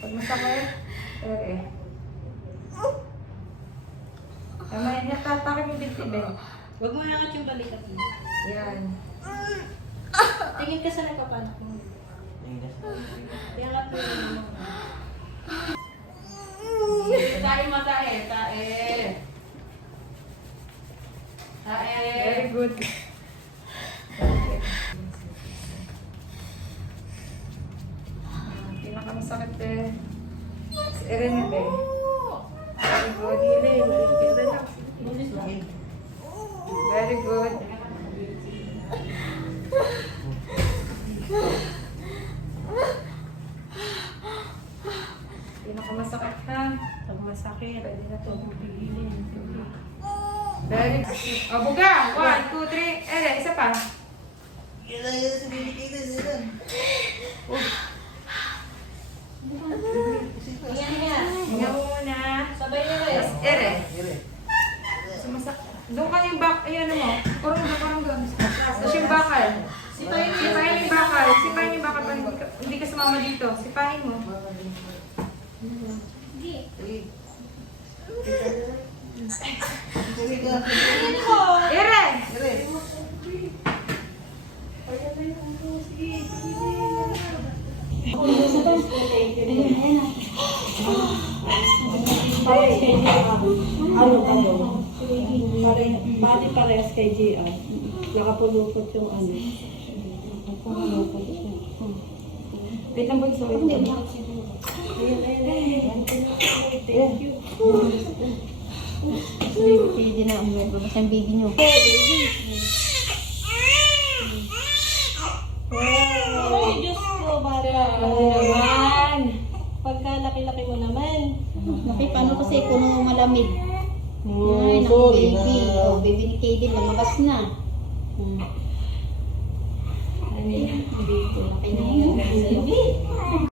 Pag masakit, tama yan, natatake mo dibdib eh. Huwag mo nangat yung balikat mo. Yan. Tingin ka sa nagpapanak mo. Tingnan mo yung tae mo, tae. Very good. Pinakamasakit eh. Si Eren eh. Very good. Relax. Very good. Pinakamasakit ha. pag masakit, pwede na ito pipigilin. Very good. O, buga. 1, 2, 3. Eren, isa pa. Tingnan niya. Tingnan mo muna. Sabay na kayo. Yes, Eren. Sumasak. Doon ka yung back. Ayan mo. Parang doon. Tapos yung bakal. Sipahin yung bakal. Sipahin yung bakal. Hindi ka sumama dito. Sipahin mo. Eren! Parehas kay GR. Nakapulupot yung ano. Nakapulupot siya. Wait lang ba yung sorry? Thank you. Pwede na ang babas ang baby nyo. Ay, Diyos ko, bata. Naman. Pagka laki-laki mo naman. Napi, paano kasi puno malamig? Ay, naku sorry baby. na. Oh, baby ni Kaden, lumabas na. Ay, hindi ko. Laki na yun.